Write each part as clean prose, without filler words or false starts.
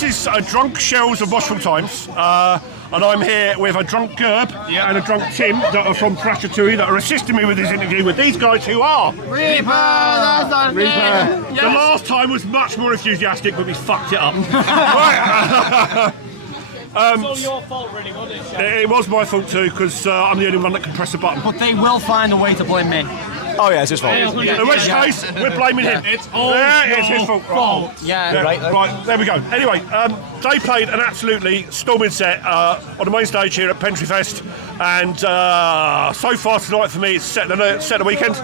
this is Drunk Shells of Moshville Times, and I'm here with a drunk Gerb and a drunk Tim that are from Thrasher Tui that are assisting me with this interview with these guys who are Reaper! That's not Reaper. Yes. The last time was much more enthusiastic, but we fucked it up. Right. It's all your fault, really, wasn't it? It was my fault too, because I'm the only one that can press a button. But they will find a way to blame me. Oh yeah, it's his fault. In which case, we're blaming him. It's all it's his your fault. Yeah. Right, there we go. Anyway, they played an absolutely storming set on the main stage here at Pantre Fest, and so far tonight for me it's set the weekend.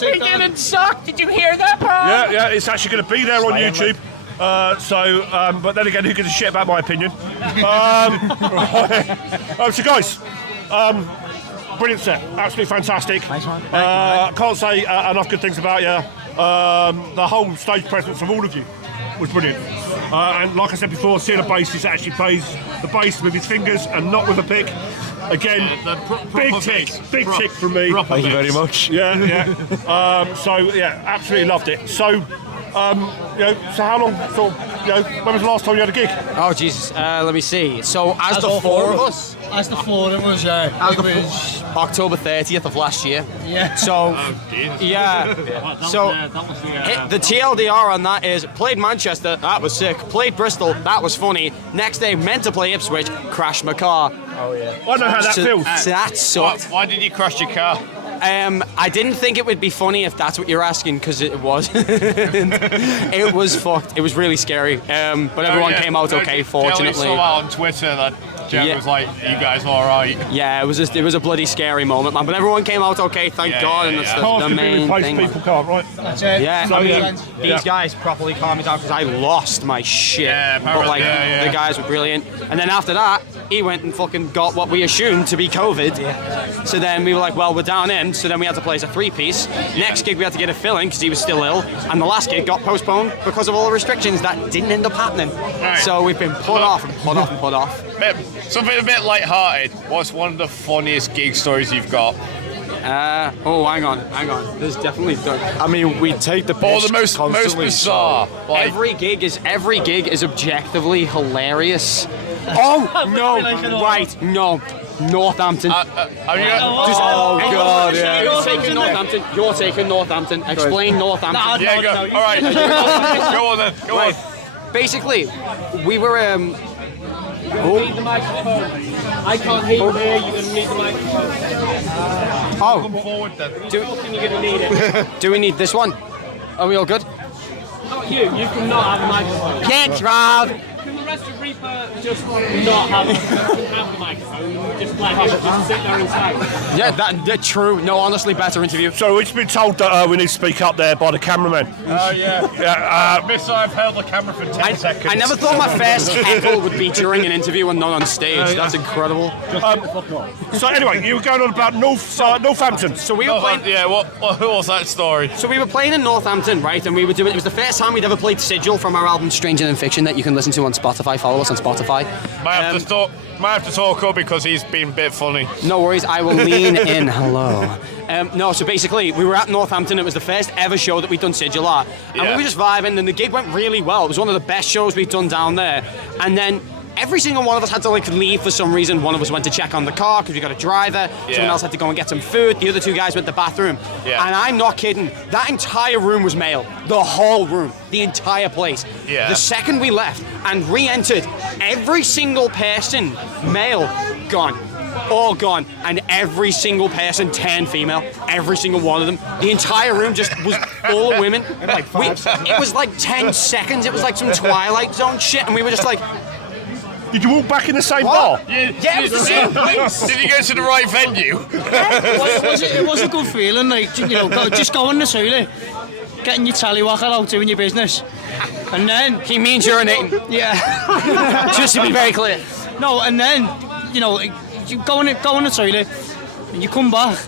We didn't suck. Did you hear that, bro? Yeah, it's actually going to be there on YouTube. But then again, who gives a shit about my opinion? So guys, brilliant set, absolutely fantastic. Nice one. Can't say enough good things about you. The whole stage presence of all of you was brilliant. And like I said before, seeing a bassist that actually plays the bass with his fingers and not with a pick. Again, big tick from me. Thank you very much. Yeah. Absolutely loved it. So how long? When was the last time you had a gig? Oh Jesus! Let me see. So as the four of us, October 30th of last year. Yeah. So the TLDR on that is played Manchester. That was sick. Played Bristol. That was funny. Next day meant to play Ipswich. Crashed my car. Oh yeah. I know how that feels. So that sucked. Why did you crash your car? I didn't think it would be funny if that's what you're asking, because it was. It was fucked. It was really scary. But everyone came out okay, fortunately. I saw on Twitter that Jen was like, "You guys all right?" Yeah, it was a bloody scary moment, man. But everyone came out okay, thank God, and that's the main thing. People can't, right? That's it. Yeah, these guys properly calmed me down because I lost my shit. Yeah, apparently, the guys were brilliant. And then after that, he went and fucking got what we assumed to be COVID. Yeah. So then we were like, well, we're down in. So then we had to play as a three-piece. Next gig we had to get a fill-in because he was still ill. And the last gig got postponed because of all the restrictions that didn't end up happening. Right. So we've been put off. Something a bit light-hearted. What's one of the funniest gig stories you've got? Hang on. There's definitely. I mean, we take the piss Or the most bizarre. So. Every gig is objectively hilarious. Oh no! Right, no. Northampton. God, yeah. You're taking Northampton. Explain Northampton. Yeah, go. All right. Go on then. Go on. Basically, we were. You need the microphone. I can't hear you here. You're gonna need the microphone. Come forward then. You're gonna need it. Do we need this one? Are we all good? Not you. You cannot have a microphone. Can't drive. Can the rest of Reaper just not have the microphone? Just sit there and say. Yeah, that's true. No, honestly, better interview. So we've been told that we need to speak up there by the cameraman. Oh yeah. Miss, I've held the camera for 10 seconds. I never thought my first heckle would be during an interview and not on stage. That's incredible. So anyway, you were going on about Northampton. So we were playing. Yeah. What was that story? So we were playing in Northampton, right? And we were doing. It was the first time we'd ever played Sigil from our album Stranger Than Fiction that you can listen to on Spotify. Follow us on Spotify. Might have to talk up because he's been a bit funny. No worries, I will lean in. Hello. So basically, we were at Northampton. It was the first ever show that we'd done Sigil at. And we were just vibing, and the gig went really well. It was one of the best shows we'd done down there. And then every single one of us had to leave for some reason. One of us went to check on the car because we got a driver. Someone else had to go and get some food. The other two guys went to the bathroom. Yeah. And I'm not kidding. That entire room was male. The whole room. The entire place. Yeah. The second we left and re-entered, every single person, male, gone. All gone. And every single person turned female. Every single one of them. The entire room just was full of women. It was like 10 seconds. It was like some Twilight Zone shit. And we were just like... Did you walk back in the same bar? Yeah, it was the same. Did you go to the right venue? It was a good feeling, just going to toilet, getting your tallywhacker out, doing your business, and then he means urinating. Yeah. Just to be very clear. No, and then you go in the toilet, and you come back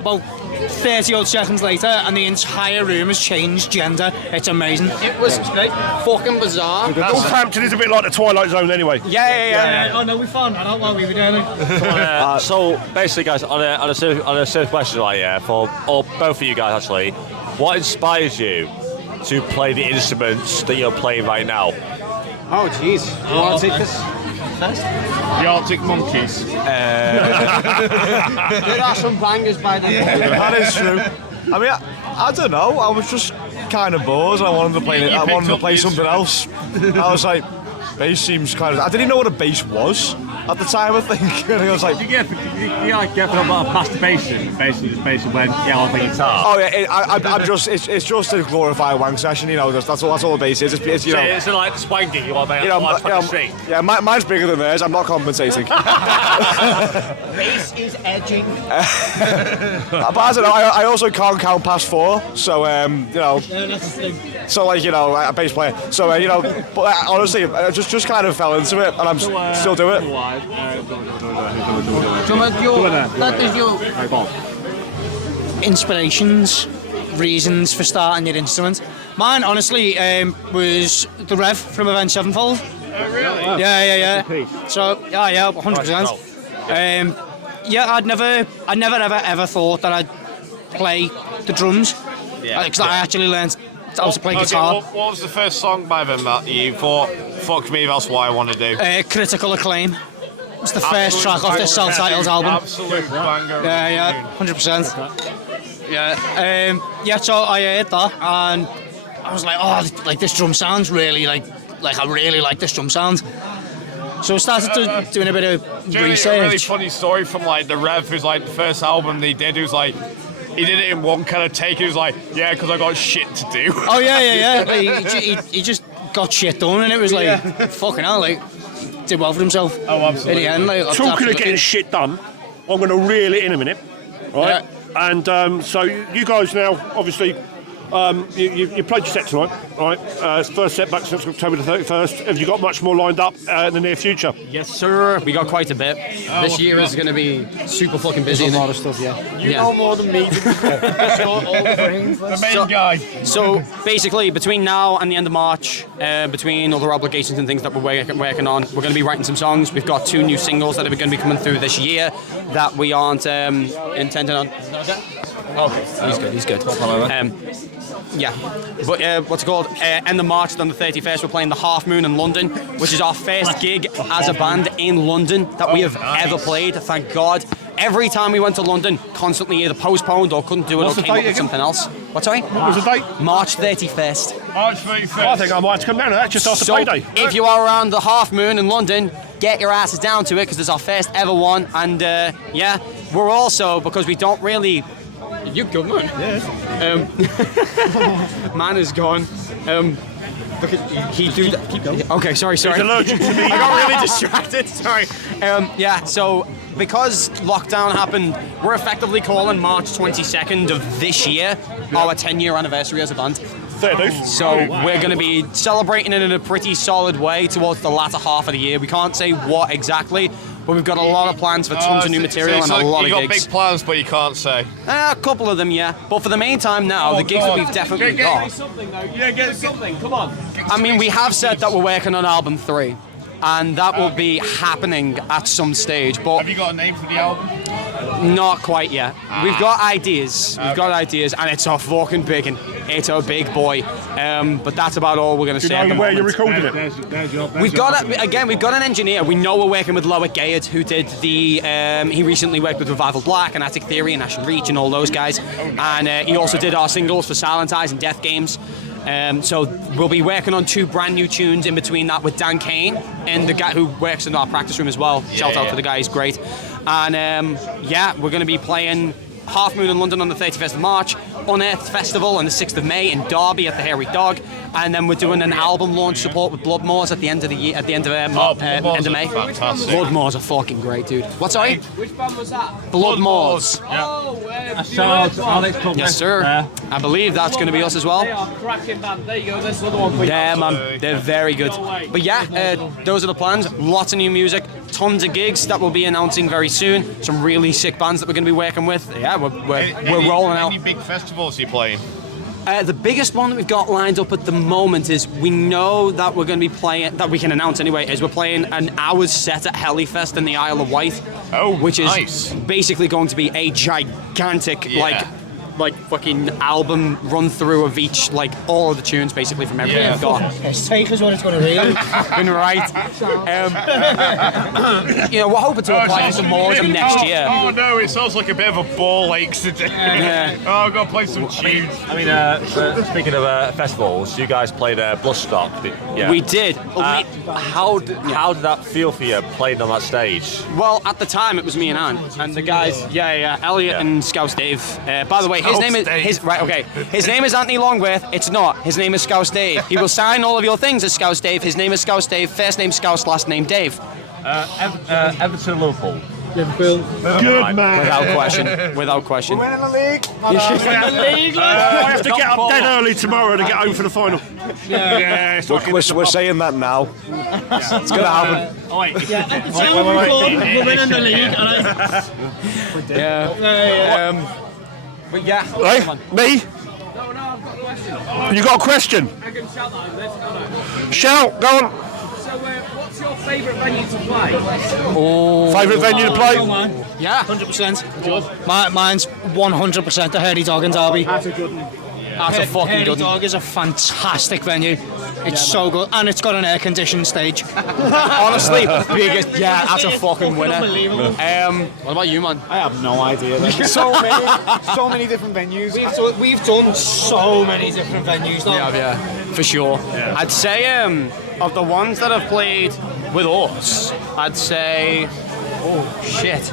about 30 odd seconds later, and the entire room has changed gender. It's amazing. It was fucking bizarre. Northampton is a bit like the Twilight Zone anyway. Yeah. Oh no, we found that out while we were doing it. So basically, guys, on a serious question, for both of you guys actually, what inspires you to play the instruments that you're playing right now? Oh, jeez. You want to take this first? The Arctic Monkeys. There are some bangers by the That is true. I mean, I don't know. I was just kind of bored. I wanted to play. You I picked wanted to up play the something else. I was like, bass seems kind of. I didn't even know what a bass was at the time. I think. And I was like, You like get a lot past the basin, basically just basically when on the guitar. oh yeah, I'm just. It's just a glorified wank session. You know, that's all the bass is. It's you know. It's like the swanky you want You know, yeah, mine's bigger than theirs. I'm not compensating. bass is edging. But I don't know. I also can't count past 4. So you know. So like you know, a bass player. So you know, but honestly, I just kind of fell into it, and I'm still do it. That is your inspirations, reasons for starting your instrument. Mine, honestly, was the Rev from Avenged Sevenfold. Yeah. So, yeah, 100%. Yeah, I'd never ever thought that I'd play the drums. Because I actually learned how to play guitar. What was the first song by them that you thought, fuck me, that's what I want to do? Critical Acclaim. It's the first track off this self-titled album. Absolute banger. Yeah, 100%. Yeah, so I heard that and I was like, oh, like this drum sounds really like I really like this drum sound. So I started doing a bit of research. A really funny story from like the Rev, who's like the first album they did. He was like, he did it in one kind of take. He was like, yeah, because I got shit to do. Oh yeah. He just got shit done, and it was like, fucking hell, like did well for himself. Oh, absolutely. In the end, like, Talking of getting shit done, I'm going to reel it in a minute, right? Yeah. And so you guys now, obviously, you played your set tonight, right? First set back since October the 31st. Have you got much more lined up in the near future? Yes, sir. We got quite a bit. This year is going to be super fucking busy. a lot of stuff, yeah. You know more than me. The main guy. So basically, between now and the end of March, between other obligations and things that we're working on, we're going to be writing some songs. We've got 2 new singles that are going to be coming through this year that we aren't intending on. Okay, he's good. Yeah, but what's it called? End of March, on the 31st, we're playing the Half Moon in London, which is our first gig as a band in London that we have ever played. Thank God. Every time we went to London, constantly either postponed or couldn't do it or came up with something else. What's sorry? What was the date? March 31st. March 31st. I think I might have to come down to that just after So payday. if you are around the Half Moon in London, get your asses down to it because it's our first ever one. And yeah, we're also, because we don't really... You good, man? Yeah. Man is gone. Look at he do. Keep going. Okay, sorry. He's allergic to me. I got really distracted. Sorry. Yeah. So because lockdown happened, we're effectively calling March 22nd of this year our 10-year anniversary as a band. Fair dues. So we're going to be celebrating it in a pretty solid way towards the latter half of the year. We can't say what exactly, but we've got a lot of plans for tons of new material and a lot of gigs. You got big plans, but you can't say. A couple of them, yeah. But for the meantime now, the gigs that we've definitely got. Get something, come on. I mean, we have said that we're working on album 3, and that will be happening at some stage. But Have you got a name for the album? not quite yet. We've got ideas. We've got ideas, and it's a fucking big one. It's a big boy. But that's about all we're going to Do say you at the know where moment. you're recording it? We've got we've got an engineer. We know we're working with Loic Gayard, who did the. He recently worked with Revival Black and Attic Theory and National Reach and all those guys. And he also did our singles for Silent Eyes and Death Games. So we'll be working on 2 brand new tunes in between that with Dan Kane and the guy who works in our practice room as well. Shout out to the guy, he's great. And yeah, we're going to be playing Half Moon in London on the 31st of March, Unearthed Festival on the 6th of May in Derby at the Hairy Dog, and then we're doing an album launch support with Bloodmoors at the end of the year, at the end of end of May. Fantastic. Bloodmoors are fucking great, dude. What's sorry? Which band was that? Bloodmoors. Alex Yes, sir. I believe that's going to be us as well. They are cracking band. There you go. There's another one for you. Yeah, man, they're very good. But yeah, those are the plans. Lots of new music, tons of gigs that we'll be announcing very soon. Some really sick bands that we're going to be working with. Yeah, we're rolling out. Any big festivals you're playing? The biggest one that we've got lined up at the moment is we know that we're going to be playing, that we can announce anyway, is we're playing an hour's set at Helifest in the Isle of Wight. Oh, which is nice. basically going to be a gigantic, like, like fucking album run through of each, like all of the tunes basically from everything I've got. Take is what it's going to be. Been right. You know, we're hoping to apply some more of them next year. Oh no, it sounds like a bit of a ball ache today. Yeah. Oh, I've got to play some tunes. I mean, speaking of festivals, you guys played Bloodstock. Yeah. We did. How did that feel for you playing on that stage? Well, at the time it was me and Anne, and the guys, Elliot and Scouse Dave. By the way, his name is His name is Anthony Longworth. It's not. His name is Scouse Dave. He will sign all of your things as Scouse Dave. His name is Scouse Dave. First name Scouse, last name Dave. Everton, Liverpool. Good man. Without question. We're winning the league. I have to get up dead early tomorrow to get home for the final. Yeah, it's We're saying that now. It's going to happen. Oh, wait. We're winning the league. But yeah. Right? Me? You got a question? I can shout that. Let's go. Shout, go on. So, what's your favourite venue to play? Favourite venue to play? Yeah. 100%. Mine's 100% the Hairy Dog in Derby. That's a good one. That's a fucking Hairy good one. Dog is a fantastic venue. It's so good, and it's got an air-conditioned stage. Honestly, biggest. Yeah, that's a fucking winner. Unbelievable. What about you, man? I have no idea. There's so many different venues. We've done so many different venues. Yeah, for sure. I'd say of the ones that have played with us, I'd say, oh shit,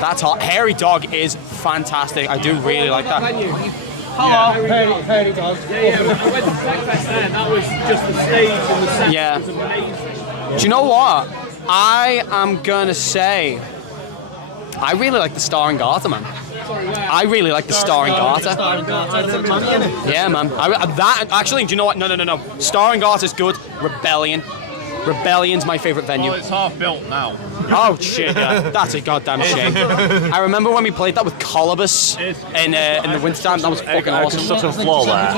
that's hot. Hairy Dog is fantastic. I do really like that. Hello, Hairy Dog. I went to Techfest there, and that was just the stage and the set Yeah. was amazing. Do you know what? I am gonna say, I really like the Star and Garter, man. I really like the Star and Garter. Yeah, man. That actually, do you know what? No. Star and Garter's good. Rebellion's my favourite venue. Well, it's half built now. Oh shit, yeah. That's a goddamn shame. I remember when we played that with Colobus in the wintertime. That was fucking awesome. Construction floor there.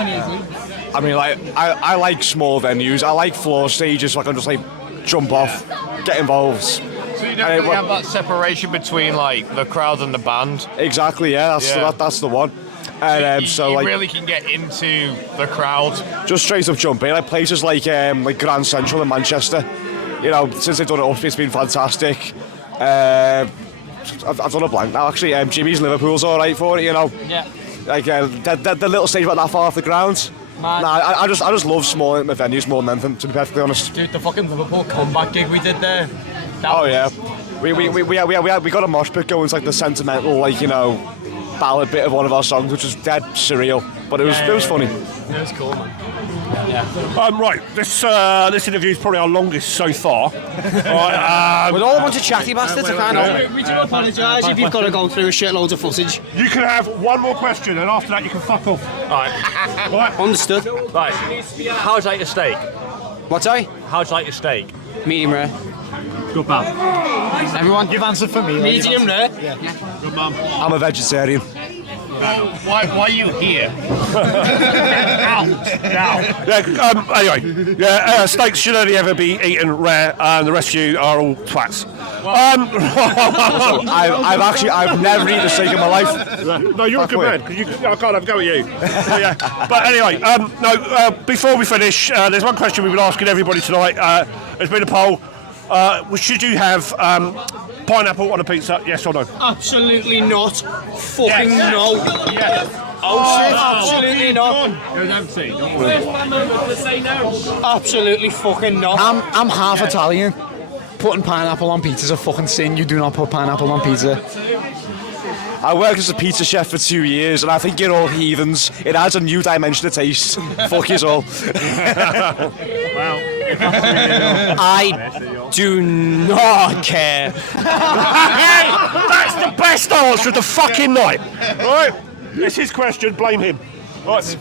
I mean, like, I like small venues. I like floor stages so I can just, like, jump off, get involved. So you don't really have that separation between like the crowd and the band. Exactly, yeah, that's the one. And So you like, really can get into the crowd. just straight up jump in. Like places like Grand Central in Manchester. You know, since they've done it up, it's been fantastic. I've done a blank now, actually. Jimmy's Liverpool's all right for it, you know. Yeah. Like the little stage about that far off the ground. Man. Nah, I just love small intimate venues more than anything, to be perfectly honest. Dude, the fucking Liverpool comeback gig we did there. Oh yeah, we got a mosh pit going. It's like the sentimental, like, you know, ballad bit of one of our songs, which was dead surreal, but it was funny. It was cool, man. Right, this interview is probably our longest so far. Right, With all a bunch of chatty bastards, I can't help it. We do apologise if you've got to go through shitloads of footage. you can have one more question, and after that you can fuck off. Right. Understood. Right. How do you like your steak? What's I? How do you like your steak? Medium rare. Good man. Everyone? You've answered for me. Medium rare. Good mum. I'm a vegetarian. Why are you here? Anyway, steaks should only ever be eaten rare, and the rest of you are all twats. I've never eaten a steak in my life. No, you're a good man, because I can't have a go at you. But anyway, before we finish, there's one question we've been asking everybody tonight. There's been a poll. Should you have pineapple on a pizza? Yes or no? Absolutely not. Fucking no. Oh shit! Absolutely not. First man over to say no. Absolutely fucking not. I'm half Italian. Putting pineapple on pizza is a fucking sin. You do not put pineapple on pizza. I worked as a pizza chef for 2 years, and I think you're all heathens. It adds a new dimension of taste. Fuck you all. I do not care. That's the best answer of the fucking night. Right? It's his question. Blame him. Right.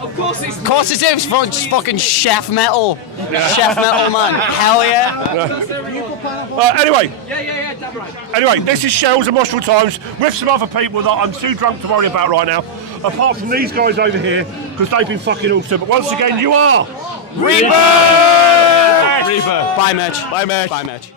Of course it's Of course it is. Fucking chef metal. Chef metal, man. Hell yeah. Anyway. Yeah, damn right. Anyway, this is Shells and Moshville Times with some other people that I'm too drunk to worry about right now, apart from these guys over here, because they've been fucking awesome. But once again, you are Reaper! Reaper. Bye, Mitch. Bye, Mitch. Bye, Mitch.